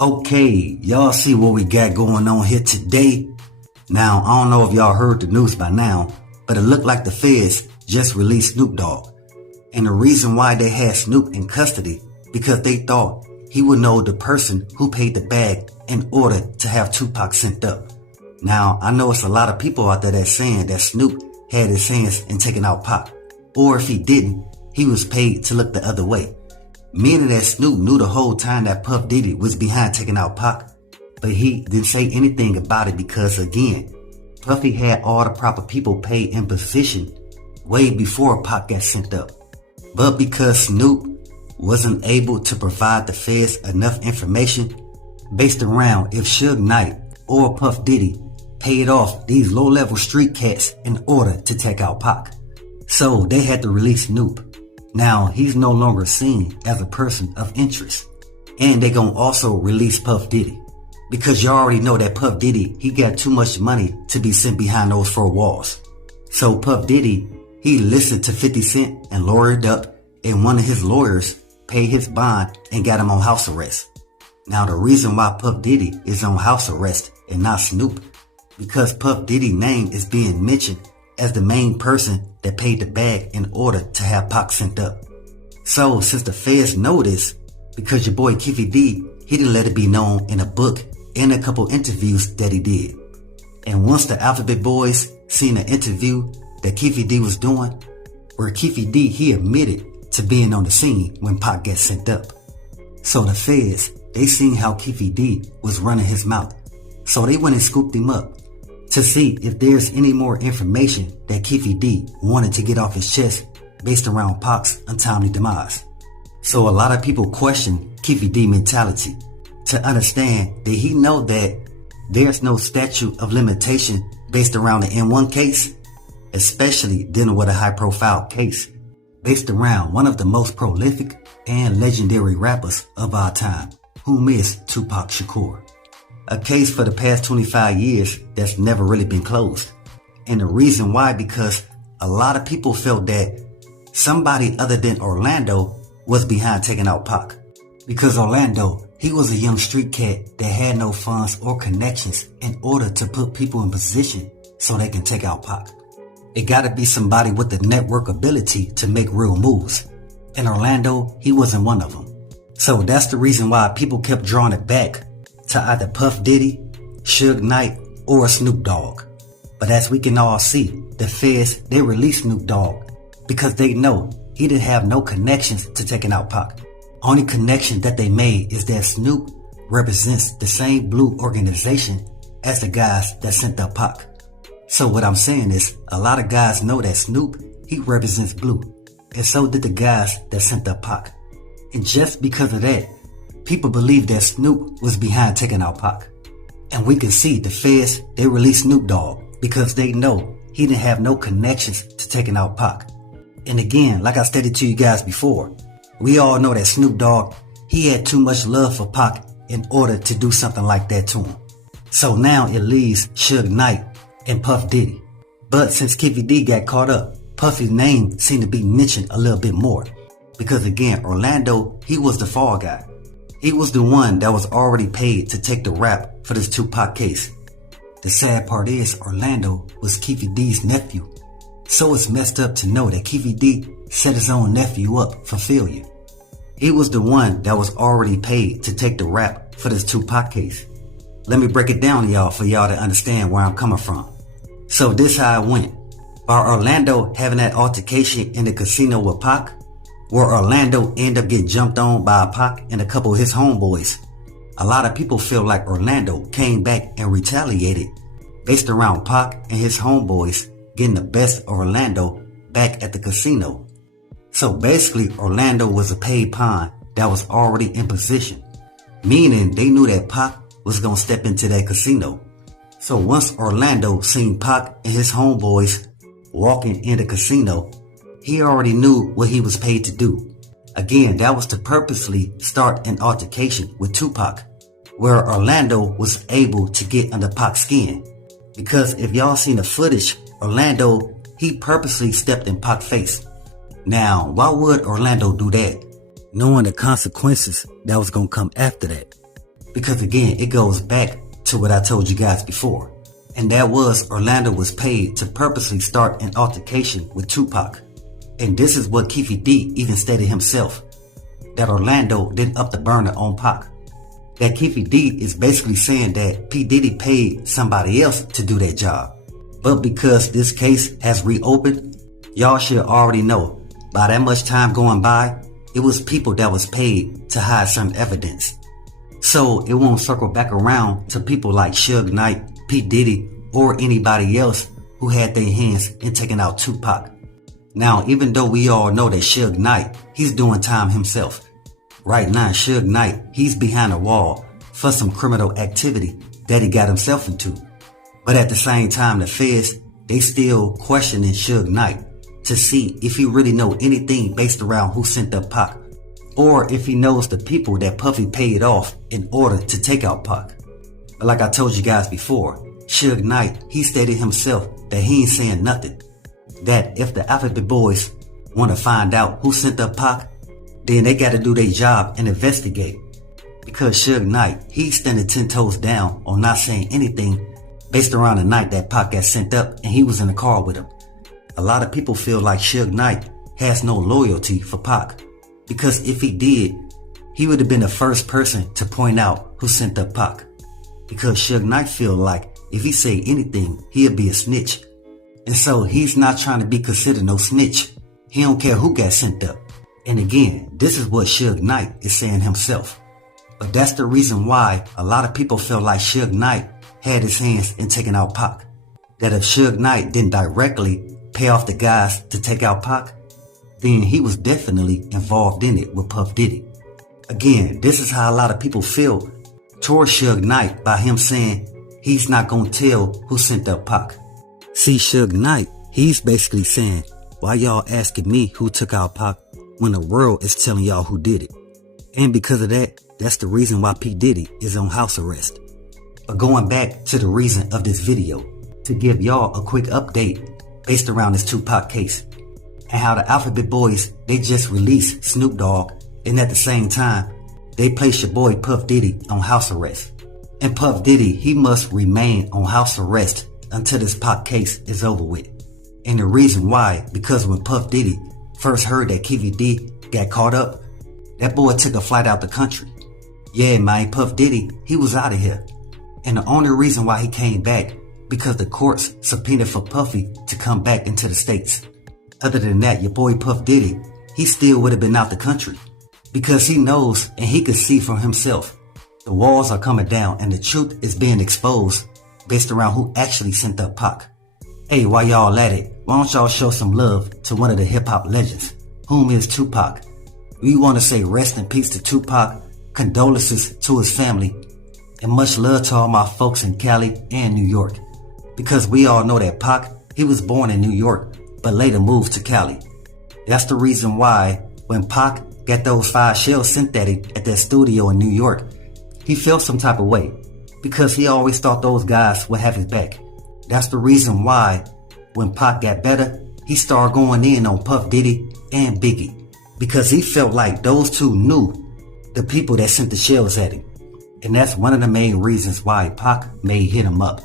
Okay, y'all see what we got going on here today? Now, I don't know if y'all heard the news by now, but it looked like the Feds just released Snoop Dogg. And the reason why they had Snoop in custody, because they thought he would know the person who paid the bag in order to have Tupac sent up. Now, I know it's a lot of people out there that's saying that Snoop had his hands in taking out Pac. Or if he didn't, he was paid to look the other way. Meaning that Snoop knew the whole time that Puff Diddy was behind taking out Pac, but he didn't say anything about it because, again, Puffy had all the proper people paid in position way before Pac got sent up. But because Snoop wasn't able to provide the Feds enough information based around if Suge Knight or Puff Diddy paid off these low-level street cats in order to take out Pac. So they had to release Snoop. Now, he's no longer seen as a person of interest. And they gonna also release Puff Diddy. Because you already know that Puff Diddy, he got too much money to be sent behind those four walls. So Puff Diddy, he listened to 50 Cent and lawyered up, and one of his lawyers paid his bond and got him on house arrest. Now, the reason why Puff Diddy is on house arrest and not Snoop, because Puff Diddy's name is being mentioned as the main person that paid the bag in order to have Pac sent up. So since the Feds know this, because your boy Keefe D, he didn't let it be known in a book and a couple interviews that he did. And once the Alphabet Boys seen an interview that Keefe D was doing, where Keefe D, he admitted to being on the scene when Pac got sent up. So the Feds, they seen how Keefe D was running his mouth. So they went and scooped him up to see if there's any more information that Keefe D wanted to get off his chest based around Pac's untimely demise. So a lot of people question Keefe D mentality to understand that he know that there's no statute of limitation based around the N1 case, especially dealing with a high profile case based around one of the most prolific and legendary rappers of our time, whom is Tupac Shakur. A case for the past 25 years that's never really been closed. And the reason why, because a lot of people felt that somebody other than Orlando was behind taking out Pac. Because Orlando, he was a young street cat that had no funds or connections in order to put people in position so they can take out Pac. It gotta be somebody with the network ability to make real moves. And Orlando, he wasn't one of them. So that's the reason why people kept drawing it back to either Puff Diddy, Suge Knight, or Snoop Dogg. But as we can all see, the Feds, they released Snoop Dogg because they know he didn't have no connections to taking out Pac. Only connection that they made is that Snoop represents the same blue organization as the guys that sent up Pac. So what I'm saying is, a lot of guys know that Snoop, he represents blue. And so did the guys that sent up Pac. And just because of that, people believe that Snoop was behind taking out Pac. And we can see the Feds, they released Snoop Dogg because they know he didn't have no connections to taking out Pac. And again, like I stated to you guys before, we all know that Snoop Dogg, he had too much love for Pac in order to do something like that to him. So now it leaves Suge Knight and Puff Diddy. But since Keefe D got caught up, Puffy's name seemed to be mentioned a little bit more. Because again, Orlando, he was the fall guy. He was the one that was already paid to take the rap for this Tupac case. The sad part is Orlando was Keefe D's nephew. So it's messed up to know that Keefe D set his own nephew up for failure. He was the one that was already paid to take the rap for this Tupac case. Let me break it down to y'all for y'all to understand where I'm coming from. So this how it went. By Orlando having that altercation in the casino with Pac, where Orlando ended up getting jumped on by Pac and a couple of his homeboys. A lot of people feel like Orlando came back and retaliated based around Pac and his homeboys getting the best of Orlando back at the casino. So basically, Orlando was a paid pawn that was already in position, meaning they knew that Pac was gonna step into that casino. So once Orlando seen Pac and his homeboys walking in the casino, he already knew what he was paid to do. Again, that was to purposely start an altercation with Tupac, where Orlando was able to get under Pac's skin. Because if y'all seen the footage, Orlando, he purposely stepped in Pac's face. Now, why would Orlando do that, knowing the consequences that was gonna come after that? Because again, it goes back to what I told you guys before. And that was Orlando was paid to purposely start an altercation with Tupac. And this is what Keefe D even stated himself, that Orlando didn't up the burner on Pac. That Keefe D is basically saying that P. Diddy paid somebody else to do that job. But because this case has reopened, y'all should already know, by that much time going by, it was people that was paid to hide some evidence. So it won't circle back around to people like Suge Knight, P. Diddy, or anybody else who had their hands in taking out Tupac. Now, even though we all know that Suge Knight, he's doing time himself. Right now, Suge Knight, he's behind a wall for some criminal activity that he got himself into. But at the same time, the feds, they still questioning Suge Knight to see if he really know anything based around who sent up Pac, or if he knows the people that Puffy paid off in order to take out Pac. But like I told you guys before, Suge Knight, he stated himself that he ain't saying nothing. That if the Alphabet Boys want to find out who sent up Pac, then they got to do their job and investigate. Because Suge Knight, he's standing 10 toes down on not saying anything based around the night that Pac got sent up and he was in the car with him. A lot of people feel like Suge Knight has no loyalty for Pac. Because if he did, he would have been the first person to point out who sent up Pac. Because Suge Knight feel like if he say anything, he'll be a snitch. And so he's not trying to be considered no snitch. He don't care who got sent up. And again, this is what Suge Knight is saying himself. But that's the reason why a lot of people feel like Suge Knight had his hands in taking out Pac. That if Suge Knight didn't directly pay off the guys to take out Pac, then he was definitely involved in it with Puff Diddy. Again, this is how a lot of people feel towards Suge Knight by him saying he's not gonna tell who sent up Pac. See, Suge Knight, he's basically saying, why y'all asking me who took out Pac when the world is telling y'all who did it? And because of that, that's the reason why P. Diddy is on house arrest. But going back to the reason of this video, to give y'all a quick update based around this Tupac case, and how the Alphabet Boys, they just released Snoop Dogg, and at the same time, they placed your boy Puff Diddy on house arrest. And Puff Diddy, he must remain on house arrest until this Pac case is over with. And the reason why, because when Puff Diddy first heard that Keefe D got caught up, that boy took a flight out the country. Yeah, man, Puff Diddy, he was out of here. And the only reason why he came back, because the courts subpoenaed for Puffy to come back into the States. Other than that, your boy Puff Diddy, he still would have been out the country. Because he knows and he could see for himself. The walls are coming down and the truth is being exposed based around who actually sent up Pac. Hey, while y'all at it, why don't y'all show some love to one of the hip-hop legends, whom is Tupac. We want to say rest in peace to Tupac, condolences to his family, and much love to all my folks in Cali and New York. Because we all know that Pac, he was born in New York, but later moved to Cali. That's the reason why when Pac got those 5 shells sent at him at that studio in New York, he felt some type of way. Because he always thought those guys would have his back. That's the reason why when Pac got better, he started going in on Puff Diddy and Biggie. Because he felt like those two knew the people that sent the shells at him. And that's one of the main reasons why Pac may hit him up.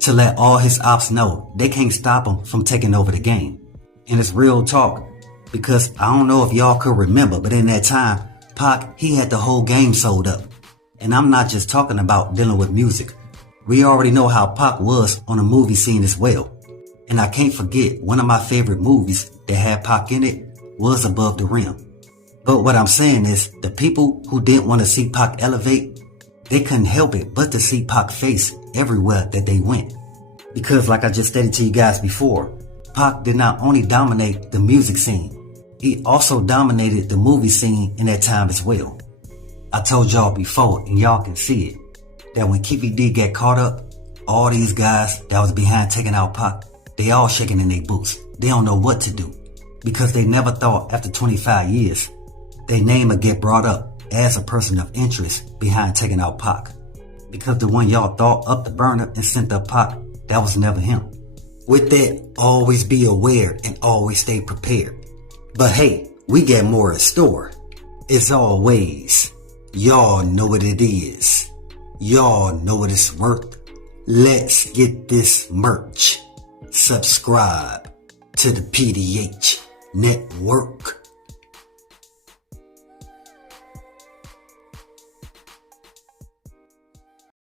To let all his ops know they can't stop him from taking over the game. And it's real talk. Because I don't know if y'all could remember, but in that time, Pac, he had the whole game sold up. And I'm not just talking about dealing with music. We already know how Pac was on the movie scene as well. And I can't forget, one of my favorite movies that had Pac in it was Above the Rim. But what I'm saying is, the people who didn't want to see Pac elevate, they couldn't help it but to see Pac's face everywhere that they went. Because like I just stated to you guys before, Pac did not only dominate the music scene, he also dominated the movie scene in that time as well. I told y'all before, and y'all can see it, that when Keefe D got caught up, all these guys that was behind taking out Pac, they all shaking in their boots. They don't know what to do. Because they never thought after 25 years, their name would get brought up as a person of interest behind taking out Pac. Because the one y'all thought up the burner and sent up Pac, that was never him. With that, always be aware and always stay prepared. But hey, we got more in store. As always, y'all know what it is. Y'all know what it's worth. Let's get this merch. Subscribe to the PDH Network.